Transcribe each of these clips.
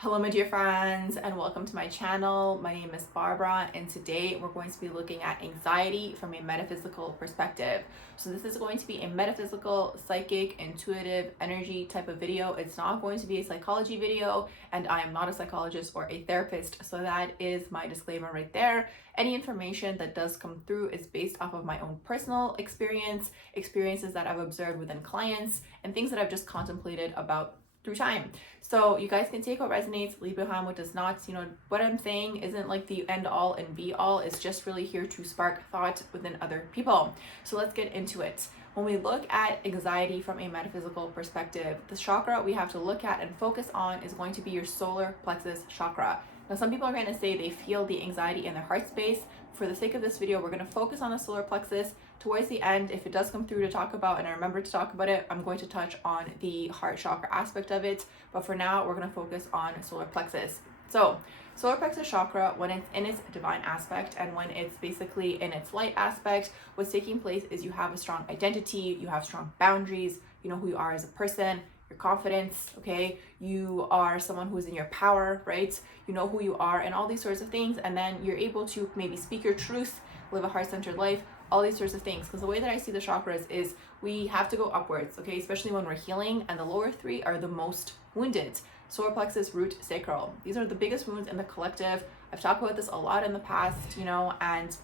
Hello my dear friends, and welcome to my channel. My name is Barbara, and today we're going to be looking at anxiety from a metaphysical perspective. So this is going to be a metaphysical, psychic, intuitive energy type of video. It's not going to be a psychology video, and I am not a psychologist or a therapist, so that is my disclaimer right there. Any information that does come through is based off of my own personal experiences that I've observed within clients, and things that I've just contemplated about through time. So you guys can take what resonates, leave behind what does not. What I'm saying isn't like the end all and be all. It's just really here to spark thought within other people. So let's get into it. When we look at anxiety from a metaphysical perspective, the chakra we have to look at and focus on is going to be your solar plexus chakra. Now, some people are going to say they feel the anxiety in their heart space. For the sake of this video, we're going to focus on the solar plexus. Towards the end, if it does come through to talk about, and I remember to talk about it, I'm going to touch on the heart chakra aspect of it. But for now, we're going to focus on solar plexus. So, solar plexus chakra, when it's in its divine aspect and when it's basically in its light aspect, what's taking place is you have a strong identity, you have strong boundaries, you know who you are as a person, your confidence, okay? You are someone who's in your power, right? You know who you are and all these sorts of things. And then you're able to maybe speak your truth, live a heart-centered life, all these sorts of things. Because the way that I see the chakras is we have to go upwards, okay? Especially when we're healing, and the lower three are the most wounded. Solar plexus, root, sacral. These are the biggest wounds in the collective. I've talked about this a lot in the past, and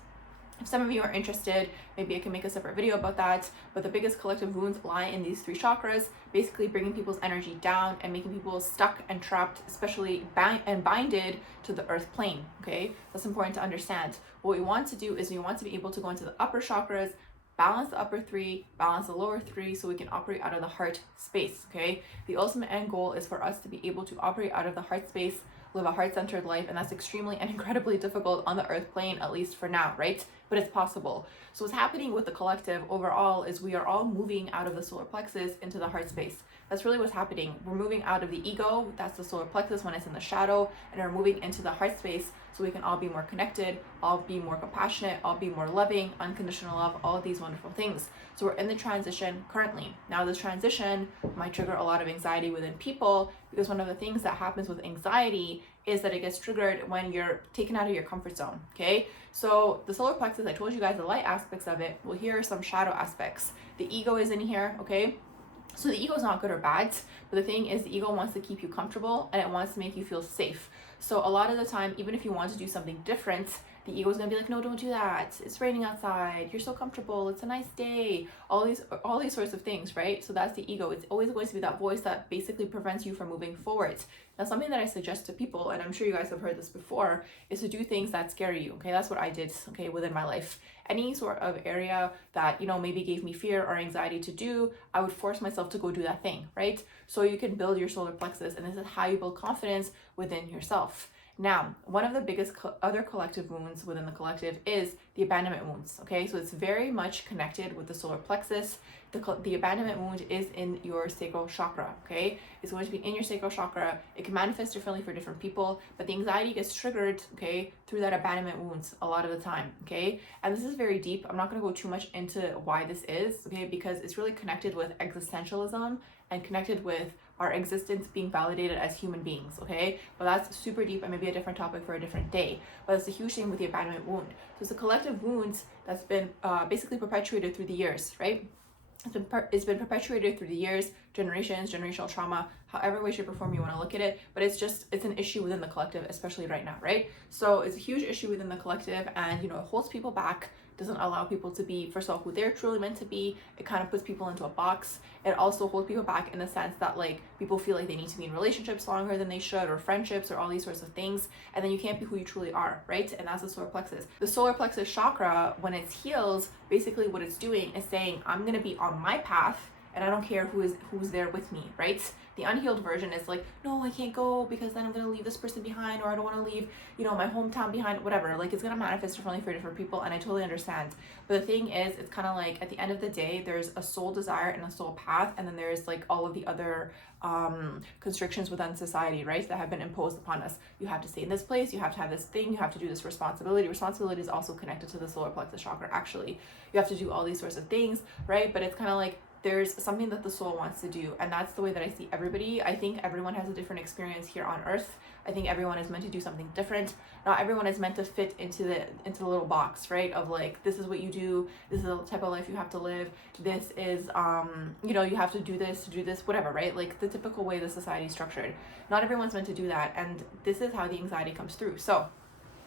if some of you are interested, maybe I can make a separate video about that. But the biggest collective wounds lie in these three chakras, basically bringing people's energy down and making people stuck and trapped, especially binded to the earth plane, okay? That's important to understand. What we want to do is we want to be able to go into the upper chakras, balance the upper three, balance the lower three, so we can operate out of the heart space, okay? The ultimate end goal is for us to be able to operate out of the heart space, live a heart-centered life, and that's extremely and incredibly difficult on the earth plane, at least for now, right? But it's possible. So what's happening with the collective overall is we are all moving out of the solar plexus into the heart space. That's really what's happening. We're moving out of the ego, that's the solar plexus when it's in the shadow, and we're moving into the heart space so we can all be more connected, all be more compassionate, all be more loving, unconditional love, all of these wonderful things. So we're in the transition currently. Now this transition might trigger a lot of anxiety within people, because one of the things that happens with anxiety is that it gets triggered when you're taken out of your comfort zone, okay? So the solar plexus, I told you guys the light aspects of it. Well, here are some shadow aspects. The ego is in here, okay? So the ego is not good or bad, but the thing is the ego wants to keep you comfortable and it wants to make you feel safe. So a lot of the time, even if you want to do something different, the ego is gonna be like, no, don't do that. It's raining outside. You're so comfortable. It's a nice day. All these sorts of things, right? So that's the ego. It's always going to be that voice that basically prevents you from moving forward. Now, something that I suggest to people, and I'm sure you guys have heard this before, is to do things that scare you. Okay, that's what I did. Okay, within my life, any sort of area that maybe gave me fear or anxiety to do, I would force myself to go do that thing, right? So you can build your solar plexus, and this is how you build confidence within yourself. Now, one of the biggest other collective wounds within the collective is the abandonment wounds, okay? So it's very much connected with the solar plexus. The abandonment wound is in your sacral chakra, okay? It's going to be in your sacral chakra. It can manifest differently for different people, but the anxiety gets triggered, okay, through that abandonment wounds a lot of the time, okay? And this is very deep. I'm not going to go too much into why this is, okay, because it's really connected with existentialism and connected with our existence being validated as human beings, okay? But that's super deep and maybe a different topic for a different day. But it's a huge thing with the abandonment wound. So it's a collective wound that's been basically perpetuated through the years, right? It's been perpetuated through the years, generations, generational trauma, however way, shape, or form you want to look at it. But it's an issue within the collective, especially right now, right? So it's a huge issue within the collective, and it holds people back, doesn't allow people to be, first of all, who they're truly meant to be. It kind of puts people into a box. It also holds people back in the sense that people feel like they need to be in relationships longer than they should, or friendships, or all these sorts of things. And then you can't be who you truly are, right? And that's the solar plexus. The solar plexus chakra, when it heals, basically what it's doing is saying, I'm going to be on my path, and I don't care who's there with me, right? The unhealed version is like, no, I can't go because then I'm going to leave this person behind, or I don't want to leave, my hometown behind, whatever. It's going to manifest differently for different people, and I totally understand. But the thing is, it's kind of like at the end of the day, there's a soul desire and a soul path, and then there's all of the other constrictions within society, right, that have been imposed upon us. You have to stay in this place, you have to have this thing, you have to do this responsibility. Responsibility is also connected to the solar plexus chakra, actually. You have to do all these sorts of things, right? But it's kind of like there's something that the soul wants to do, and that's the way that I see everybody. I think everyone has a different experience here on earth. I think everyone is meant to do something different. Not everyone is meant to fit into the little box, right? Of like, this is what you do, this is the type of life you have to live, this is you have to do this, whatever, right? Like the typical way the society is structured. Not everyone's meant to do that, and this is how the anxiety comes through. So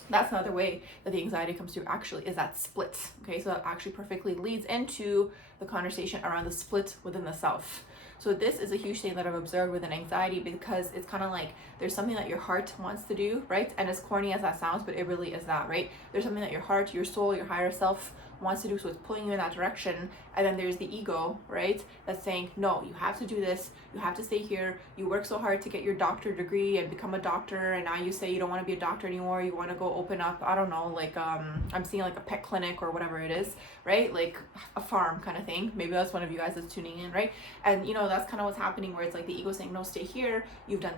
that's another way that the anxiety comes through, actually, is that split. Okay, so that actually perfectly leads into the conversation around the split within the self. So this is a huge thing that I've observed within anxiety, because it's kind of like there's something that your heart wants to do, right? And as corny as that sounds, but it really is that, right? There's something that your heart, your soul, your higher self wants to do, so it's pulling you in that direction. And then there's the ego, right, that's saying, no, you have to do this, you have to stay here, you work so hard to get your doctor degree and become a doctor, and now you say you don't want to be a doctor anymore, you want to go open up, I don't know, like I'm seeing like a pet clinic or whatever it is, right? Like a farm kind of thing. Maybe that's one of you guys that's tuning in, right? And that's kind of what's happening, where it's like the ego saying, no, stay here, you've done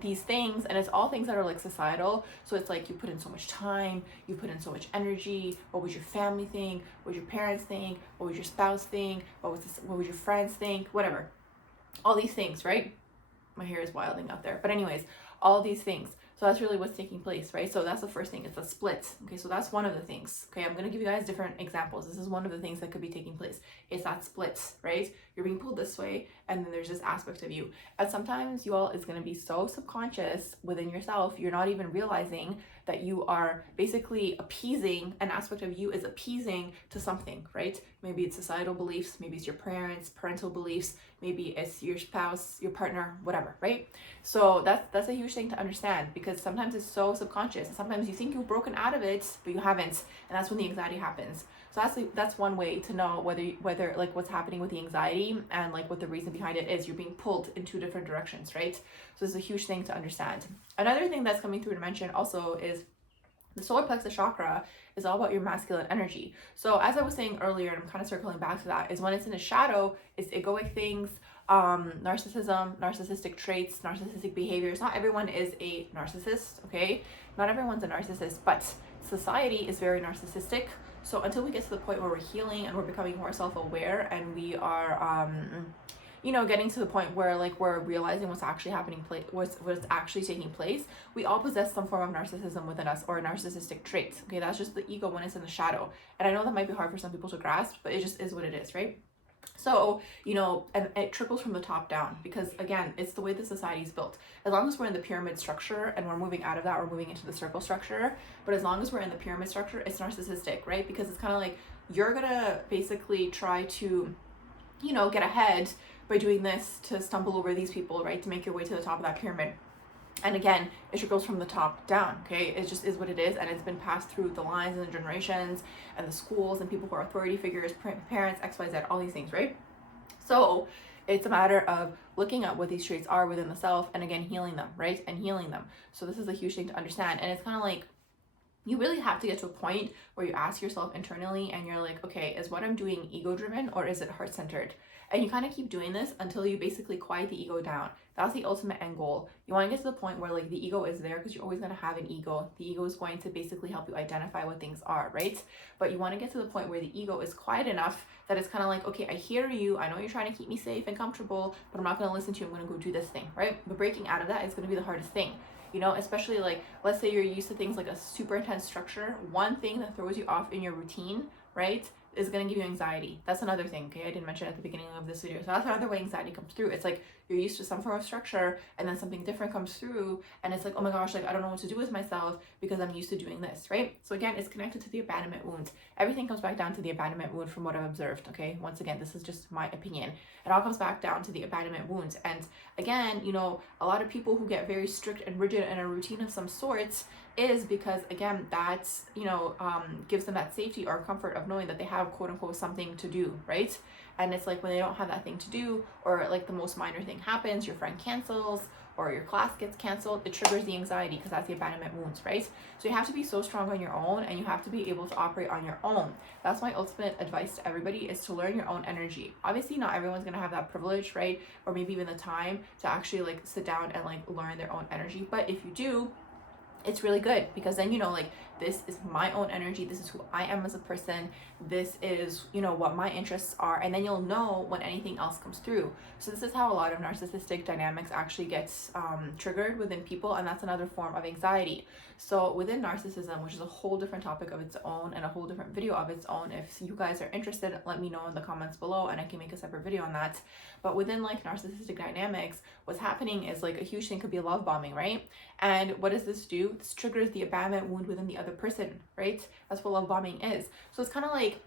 these things, and it's all things that are like societal. So it's like you put in so much time, you put in so much energy. What was your family think? What would your parents think? What would your spouse think? What would your friends think? Whatever. All these things, right? My hair is wilding out there. But anyways, all these things. So that's really what's taking place, right? So that's the first thing, it's a split. Okay, so that's one of the things. Okay, I'm going to give you guys different examples. This is one of the things that could be taking place. It's that split, right? You're being pulled this way, and then there's this aspect of you. And sometimes you all is going to be so subconscious within yourself, you're not even realizing that you are basically appeasing, an aspect of you is appeasing to something, right? Maybe it's societal beliefs, maybe it's your parents, parental beliefs, maybe it's your spouse, your partner, whatever, right? So that's a huge thing to understand, because sometimes it's so subconscious, and sometimes you think you've broken out of it, but you haven't, and that's when the anxiety happens. So that's one way to know whether like what's happening with the anxiety, and like what the reason behind it is. You're being pulled in two different directions, right? So it's a huge thing to understand. Another thing that's coming through to mention also is the solar plexus chakra is all about your masculine energy. So as I was saying earlier, and I'm kind of circling back to that, is when it's in the shadow, it's egoic things, narcissism, narcissistic traits, narcissistic behaviors. Not everyone is a narcissist, okay? Not everyone's a narcissist, but society is very narcissistic. So until we get to the point where we're healing and we're becoming more self-aware, and we are getting to the point where like we're realizing what's actually happening, what's actually taking place, we all possess some form of narcissism within us, or a narcissistic trait. Okay, that's just the ego when it's in the shadow. And I know that might be hard for some people to grasp, but it just is what it is, right? So, and it trickles from the top down, because again, it's the way the society is built. As long as we're in the pyramid structure and we're moving out of that, we're moving into the circle structure. But as long as we're in the pyramid structure, it's narcissistic, right? Because it's kind of like you're gonna basically try to, get ahead by doing this to stumble over these people, right? To make your way to the top of that pyramid. And again, it trickles from the top down, okay? It just is what it is, and it's been passed through the lines and the generations and the schools and people who are authority figures, parents, XYZ, all these things, right? So it's a matter of looking at what these traits are within the self, and again, healing them, right? And healing them. So this is a huge thing to understand. And it's kind of like, you really have to get to a point where you ask yourself internally, and you're like, okay, is what I'm doing ego-driven, or is it heart-centered? And you kind of keep doing this until you basically quiet the ego down. That's the ultimate end goal. You want to get to the point where like the ego is there, because you're always going to have an ego. The ego is going to basically help you identify what things are, right? But you want to get to the point where the ego is quiet enough that it's kind of like, okay, I hear you. I know you're trying to keep me safe and comfortable, but I'm not going to listen to you. I'm going to go do this thing, right? But breaking out of that is going to be the hardest thing. Especially like, let's say you're used to things like a super intense structure. One thing that throws you off in your routine, right, is going to give you anxiety. That's another thing, okay? I didn't mention at the beginning of this video. So that's another way anxiety comes through. It's like you're used to some form of structure, and then something different comes through, and it's like, oh my gosh, like I don't know what to do with myself because I'm used to doing this, right? So again, it's connected to the abandonment wound. Everything comes back down to the abandonment wound from what I've observed, okay? Once again, this is just my opinion. It all comes back down to the abandonment wounds. And again, a lot of people who get very strict and rigid in a routine of some sorts is because, again, that's, gives them that safety or comfort of knowing that they have quote unquote something to do, right? And it's like when they don't have that thing to do, or like the most minor thing happens, your friend cancels or your class gets canceled, it triggers the anxiety, because that's the abandonment wounds, right? So you have to be so strong on your own, and you have to be able to operate on your own. That's my ultimate advice to everybody, is to learn your own energy. Obviously not everyone's gonna have that privilege, right? Or maybe even the time to actually like sit down and like learn their own energy. But if you do, it's really good, because then you know, like, this is my own energy, this is who I am as a person, this is, you know, what my interests are, and then you'll know when anything else comes through. So this is how a lot of narcissistic dynamics actually gets triggered within people, and that's another form of anxiety. So within narcissism, which is a whole different topic of its own and a whole different video of its own, if you guys are interested, let me know in the comments below and I can make a separate video on that. But within like narcissistic dynamics, what's happening is, like, a huge thing could be love bombing, right? And what does this do? This triggers the abandonment wound within the other person, right? That's what love bombing is. So it's kind of like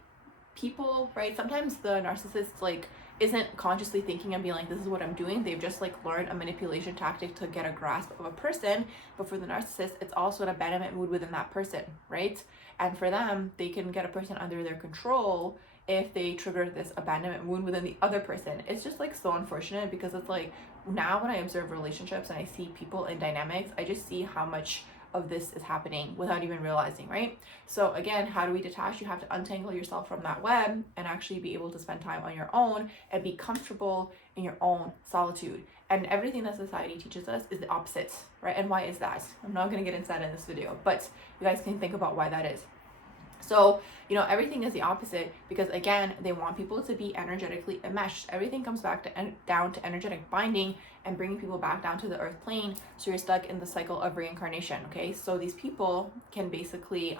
people, right? Sometimes the narcissist, like, isn't consciously thinking and being like, this is what I'm doing. They've just like learned a manipulation tactic to get a grasp of a person. But for the narcissist, it's also an abandonment mood within that person, right? And for them, they can get a person under their control if they trigger this abandonment wound within the other person. It's just like so unfortunate, because it's like, now when I observe relationships and I see people in dynamics, I just see how much of this is happening without even realizing, right? So again, how do we detach? You have to untangle yourself from that web and actually be able to spend time on your own and be comfortable in your own solitude. And everything that society teaches us is the opposite, right? And why is that? I'm not going to get into that in this video, but you guys can think about why that is. So, you know, everything is the opposite, because again, they want people to be energetically enmeshed. Everything comes back to down to energetic binding and bringing people back down to the earth plane. So you're stuck in the cycle of reincarnation. Okay, so these people can basically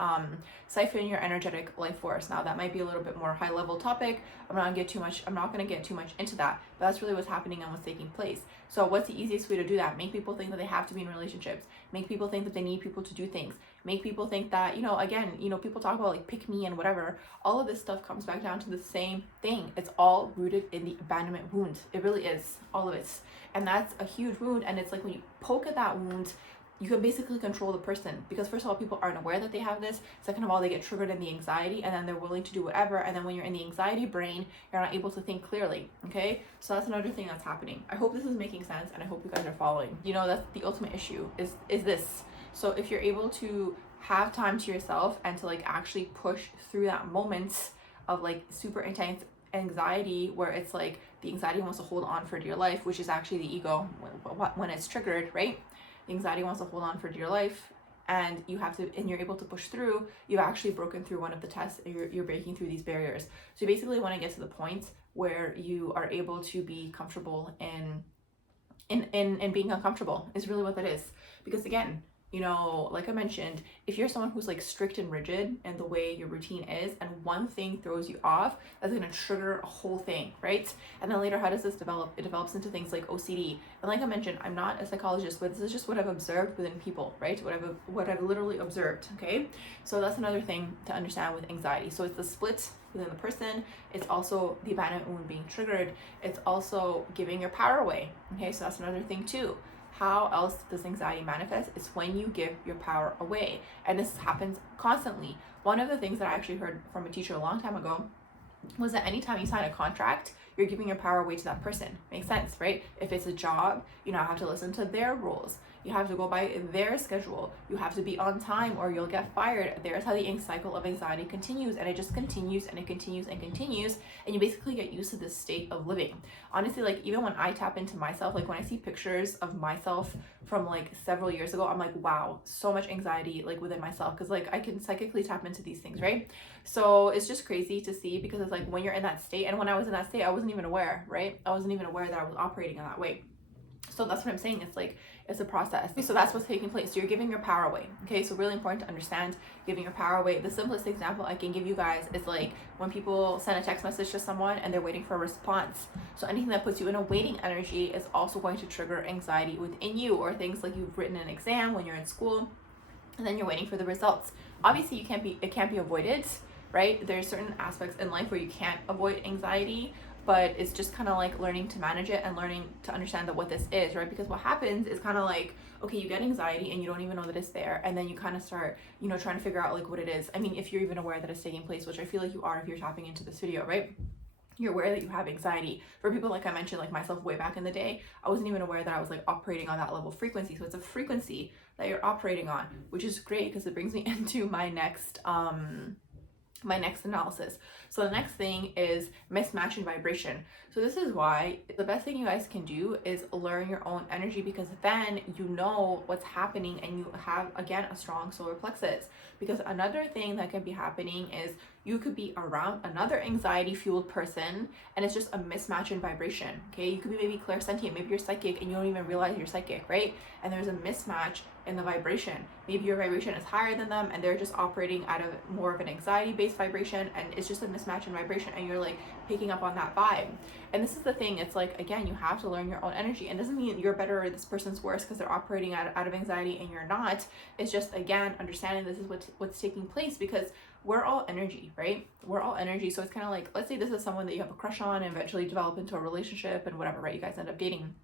siphon your energetic life force. Now that might be a little bit more high level topic. I'm not going to get too much into that, but that's really what's happening and what's taking place. So what's the easiest way to do that? Make people think that they have to be in relationships. Make people think that they need people to do things. Make people think that, you know, again, you know, people talk about like pick me and whatever. All of this stuff comes back down to the same thing. It's all rooted in the abandonment wound. It really is, all of it. And that's a huge wound. And it's like, when you poke at that wound, you can basically control the person, because first of all, people aren't aware that they have this. Second of all, they get triggered in the anxiety, and then they're willing to do whatever. And then when you're in the anxiety brain, you're not able to think clearly. Okay, so that's another thing that's happening. I hope this is making sense, and I hope you guys are following. You know, that's the ultimate issue is this. So if you're able to have time to yourself and to like actually push through that moment of like super intense anxiety, where it's like the anxiety wants to hold on for dear life, which is actually the ego when it's triggered, right? The anxiety wants to hold on for dear life, and you have to, and you're able to push through. You've actually broken through one of the tests, and you're breaking through these barriers. So you basically want to get to the point where you are able to be comfortable in being uncomfortable is really what that is. Because again, you know, like I mentioned, if you're someone who's like strict and rigid in the way your routine is, and one thing throws you off, that's going to trigger a whole thing, right? And then later, how does this develop? It develops into things like OCD. And like I mentioned, I'm not a psychologist, but this is just what I've observed within people, right? What I've literally observed, okay? So that's another thing to understand with anxiety. So it's the split within the person. It's also the abandonment wound being triggered. It's also giving your power away, okay? So that's another thing too. How else does anxiety manifest? It's when you give your power away. And this happens constantly. One of the things that I actually heard from a teacher a long time ago was that anytime you sign a contract, you're giving your power away to that person. Makes sense, right? If it's a job, you now have to listen to their rules. You have to go by their schedule. You have to be on time or you'll get fired. There's how the cycle of anxiety continues, and it just continues and it continues and continues. And you basically get used to this state of living. Honestly, like even when I tap into myself, like when I see pictures of myself from like several years ago, I'm like, wow, so much anxiety like within myself. Cause like I can psychically tap into these things, right? So it's just crazy to see, because it's like when you're in that state, and when I was in that state, I wasn't even aware, right? I wasn't even aware that I was operating in that way. So that's what I'm saying. It's like, it's a process. So that's what's taking place. So you're giving your power away. Okay. So really important to understand giving your power away. The simplest example I can give you guys is like when people send a text message to someone and they're waiting for a response. So anything that puts you in a waiting energy is also going to trigger anxiety within you, or things like you've written an exam when you're in school and then you're waiting for the results. Obviously it can't be avoided, right? There's certain aspects in life where you can't avoid anxiety, but it's just kind of like learning to manage it and learning to understand that what this is, right? Because what happens is kind of like, okay, you get anxiety and you don't even know that it's there. And then you kind of start, you know, trying to figure out like what it is. I mean, if you're even aware that it's taking place, which I feel like you are if you're tapping into this video, right? You're aware that you have anxiety. For people like I mentioned, like myself way back in the day, I wasn't even aware that I was like operating on that level of frequency. So it's a frequency that you're operating on, which is great because it brings me into my next my next analysis. So the next thing is mismatch in vibration. So this is why the best thing you guys can do is learn your own energy, because then you know what's happening and you have, again, a strong solar plexus. Because another thing that could be happening is you could be around another anxiety fueled person and it's just a mismatch in vibration. Okay, you could be maybe clairsentient, maybe you're psychic and you don't even realize you're psychic, right? And there's a mismatch in the vibration. Maybe your vibration is higher than them and they're just operating out of more of an anxiety based vibration, and it's just a mismatch in vibration and you're like picking up on that vibe. And this is the thing, it's like, again, you have to learn your own energy. And it doesn't mean you're better or this person's worse because they're operating out of anxiety and you're not. It's just, again, understanding this is what's taking place, because we're all energy, right? We're all energy. So it's kind of like, let's say this is someone that you have a crush on and eventually develop into a relationship and whatever, right? You guys end up dating.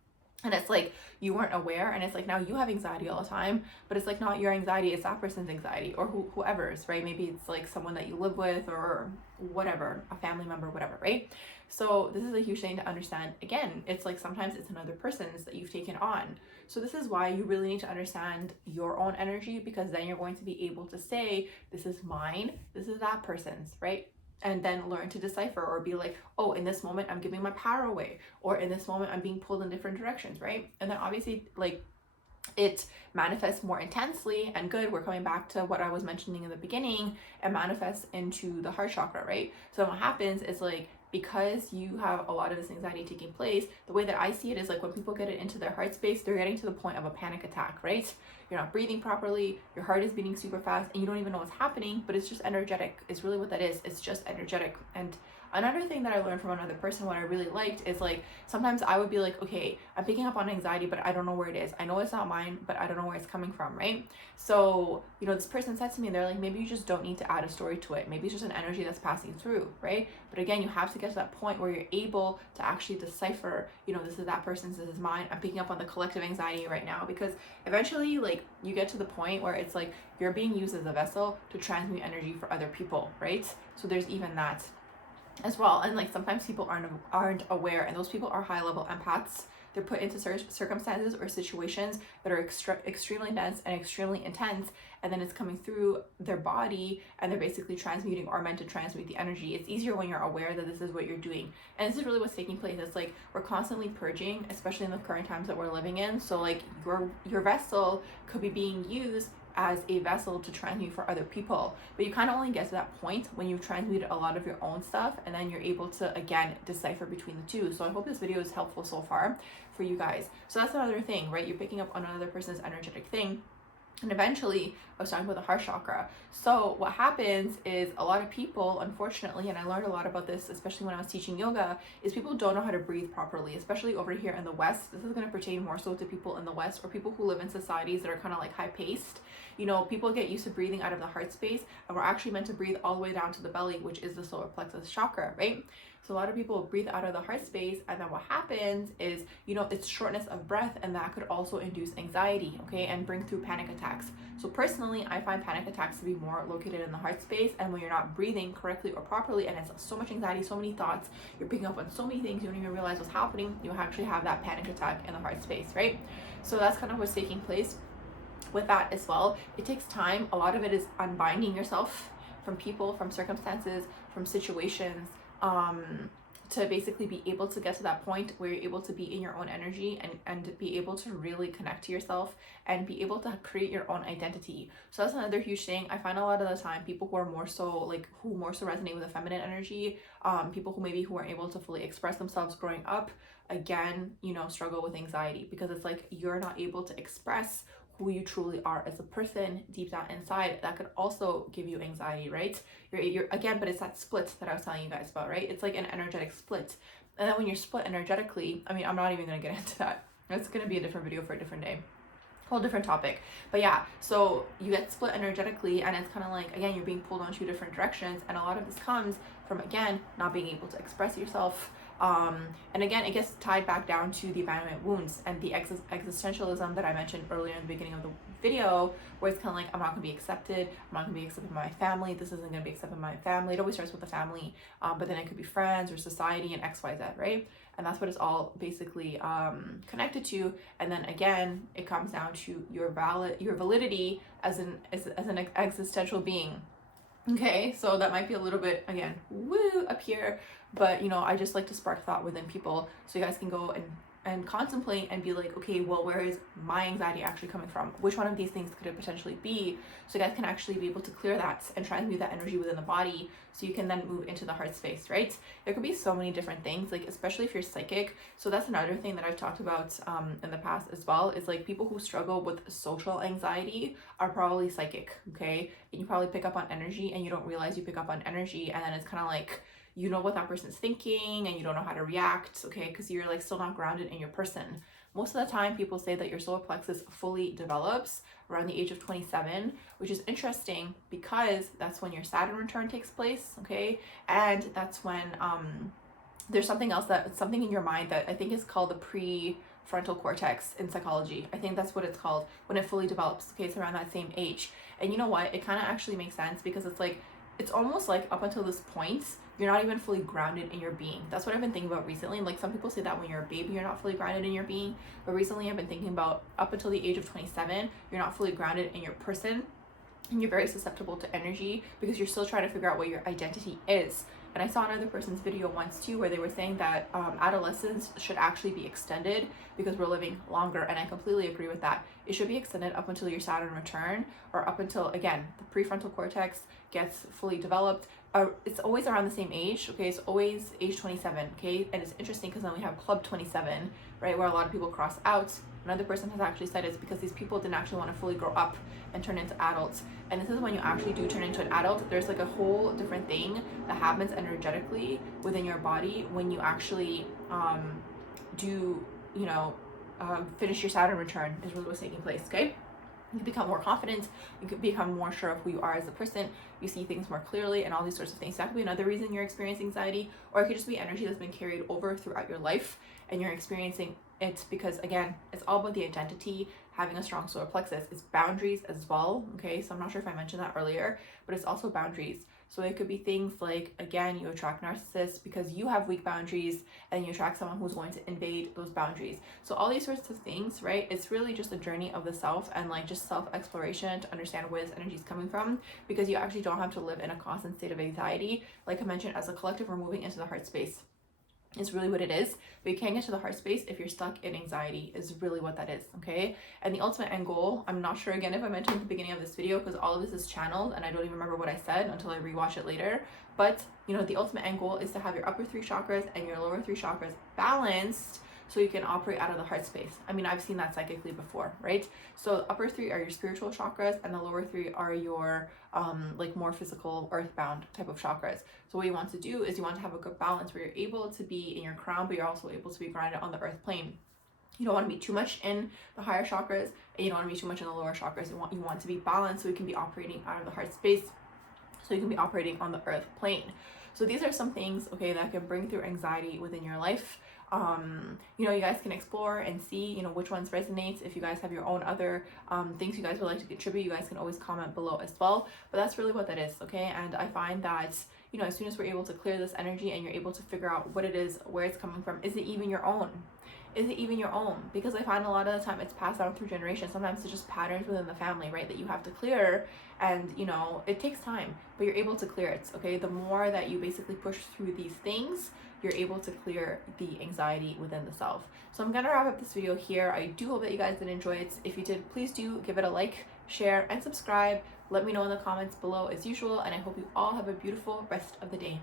And it's like you weren't aware, and it's like now you have anxiety all the time, but it's like not your anxiety, it's that person's anxiety, or whoever's, right? Maybe it's like someone that you live with or whatever, a family member, whatever, right? So this is a huge thing to understand. Again, it's like sometimes it's another person's that you've taken on. So this is why you really need to understand your own energy, because then you're going to be able to say, this is mine, this is that person's, right? And then learn to decipher, or be like, oh, in this moment I'm giving my power away, or in this moment I'm being pulled in different directions, right? And then obviously, like, it manifests more intensely and good. We're coming back to what I was mentioning in the beginning, and manifests into the heart chakra, right? So what happens is, like, because you have a lot of this anxiety taking place, the way that I see it is like when people get it into their heart space, they're getting to the point of a panic attack, right? You're not breathing properly, your heart is beating super fast, and you don't even know what's happening, but it's just energetic. It's really what that is. It's just energetic. And another thing that I learned from another person, what I really liked, is like sometimes I would be like, okay, I'm picking up on anxiety, but I don't know where it is. I know it's not mine, but I don't know where it's coming from, right? So, you know, this person said to me, they're like, maybe you just don't need to add a story to it. Maybe it's just an energy that's passing through, right? But again, you have to get to that point where you're able to actually decipher, you know, this is that person's, this is mine. I'm picking up on the collective anxiety right now, because eventually, like, you get to the point where it's like you're being used as a vessel to transmute energy for other people, right? So there's even that as well. And like sometimes people aren't aware, and those people are high level empaths. They're put into circumstances or situations that are extremely dense and extremely intense, and then it's coming through their body and they're basically transmuting, or meant to transmute, the energy. It's easier when you're aware that this is what you're doing, and this is really what's taking place. It's like we're constantly purging, especially in the current times that we're living in. So like your vessel could be being used as a vessel to transmute for other people, but you kind of only get to that point when you've transmuted a lot of your own stuff, and then you're able to, again, decipher between the two. So I hope this video is helpful so far for you guys. So that's another thing, right? You're picking up on another person's energetic thing. And eventually, I was talking about the heart chakra. So what happens is a lot of people, unfortunately, and I learned a lot about this, especially when I was teaching yoga, is people don't know how to breathe properly, especially over here in the West. This is going to pertain more so to people in the West, or people who live in societies that are kind of like high paced. You know, people get used to breathing out of the heart space, and we're actually meant to breathe all the way down to the belly, which is the solar plexus chakra, right? So a lot of people breathe out of the heart space, and then what happens is, you know, it's shortness of breath, and that could also induce anxiety, okay, and bring through panic attacks. So personally, I find panic attacks to be more located in the heart space, and when you're not breathing correctly or properly, and it's so much anxiety, so many thoughts, you're picking up on so many things, you don't even realize what's happening, you actually have that panic attack in the heart space, right? So that's kind of what's taking place with that as well. It takes time. A lot of it is unbinding yourself from people, from circumstances, from situations, to basically be able to get to that point where you're able to be in your own energy, and be able to really connect to yourself and be able to create your own identity. So that's another huge thing. I find a lot of the time people who are more so resonate with the feminine energy, people who aren't able to fully express themselves growing up, again, you know, struggle with anxiety, because it's like you're not able to express who you truly are as a person deep down inside. That could also give you anxiety, right? You're again, but it's that split that I was telling you guys about, right? It's like an energetic split. And then when you're split energetically, I mean, I'm not even going to get into that. That's going to be a different video for a different day. Whole different topic. But yeah, so you get split energetically, and it's kind of like, again, you're being pulled on two different directions, and a lot of this comes from, again, not being able to express yourself. And again, it gets tied back down to the abandonment wounds and the existentialism that I mentioned earlier in the beginning of the video, where it's kind of like, I'm not going to be accepted. I'm not going to be accepted by my family. This isn't going to be accepted by my family. It always starts with the family, but then it could be friends or society and XYZ, right? And that's what it's all basically connected to. And then again, it comes down to your validity as an existential being. Okay, so that might be a little bit, again, woo, up here, but I just like to spark thought within people so you guys can go and contemplate and be like, okay, well, where is my anxiety actually coming from? Which one of these things could it potentially be? So you guys can actually be able to clear that and transmute that energy within the body so you can then move into the heart space, right? There could be so many different things, like especially if you're psychic. So that's another thing that I've talked about in the past as well, is like people who struggle with social anxiety are probably psychic, okay? And you probably pick up on energy and you don't realize you pick up on energy, and then it's kind of like you know what that person's thinking and you don't know how to react, okay, because you're like still not grounded in your person. Most of the time people say that your solar plexus fully develops around the age of 27, which is interesting because that's when your Saturn return takes place, okay? And that's when there's something in your mind that I think is called the prefrontal cortex in psychology. I think that's what it's called when it fully develops. Okay, it's around that same age. And you know what? It kind of actually makes sense because it's almost like up until this point, you're not even fully grounded in your being. That's what I've been thinking about recently. Like some people say that when you're a baby, you're not fully grounded in your being. But recently I've been thinking about up until the age of 27, you're not fully grounded in your person. And you're very susceptible to energy because you're still trying to figure out what your identity is. And I saw another person's video once too where they were saying that adolescence should actually be extended because we're living longer, and I completely agree with that. It should be extended up until your Saturn return, or up until, again, the prefrontal cortex gets fully developed. It's always around the same age, okay? It's always age 27, okay? And it's interesting because then we have Club 27, right, where a lot of people cross out. Another person has actually said it's because these people didn't actually want to fully grow up and turn into adults. And this is when you actually do turn into an adult, there's like a whole different thing that happens energetically within your body when you actually do, finish your Saturn return is really what's taking place, okay? You become more confident, you can become more sure of who you are as a person, you see things more clearly, and all these sorts of things. That could be another reason you're experiencing anxiety, or it could just be energy that's been carried over throughout your life and you're experiencing it because, again, it's all about the identity, having a strong solar plexus. It's boundaries as well, okay? So I'm not sure if I mentioned that earlier, but it's also boundaries. So it could be things like, again, you attract narcissists because you have weak boundaries, and you attract someone who's going to invade those boundaries. So all these sorts of things, right? It's really just a journey of the self and like just self-exploration to understand where this energy is coming from, because you actually don't have to live in a constant state of anxiety. Like I mentioned, as a collective, we're moving into the heart space. Is really what it is, but you can't get to the heart space if you're stuck in anxiety, is really what that is, okay? And the ultimate end goal, I'm not sure again if I mentioned at the beginning of this video because all of this is channeled and I don't even remember what I said until I rewatch it later, but the ultimate end goal is to have your upper 3 chakras and your lower 3 chakras balanced so you can operate out of the heart space. I mean, I've seen that psychically before, right? So the upper 3 are your spiritual chakras and the lower 3 are your like more physical, earthbound type of chakras. So what you want to do is you want to have a good balance where you're able to be in your crown, but you're also able to be grounded on the earth plane. You don't want to be too much in the higher chakras and you don't want to be too much in the lower chakras. You want to be balanced so you can be operating out of the heart space, so you can be operating on the earth plane. So these are some things, okay, that can bring through anxiety within your life. You guys can explore and see, which ones resonate. If you guys have your own other things you guys would like to contribute, you guys can always comment below as well. But that's really what that is, okay? And I find that, as soon as we're able to clear this energy and you're able to figure out what it is, where it's coming from, is it even your own? Is it even your own? Because I find a lot of the time it's passed down through generations. Sometimes it's just patterns within the family, right, that you have to clear, and it takes time, but you're able to clear it, okay? The more that you basically push through these things, you're able to clear the anxiety within the self. So I'm gonna wrap up this video here. I do hope that you guys did enjoy it. If you did, please do give it a like, share, and subscribe. Let me know in the comments below as usual, and I hope you all have a beautiful rest of the day.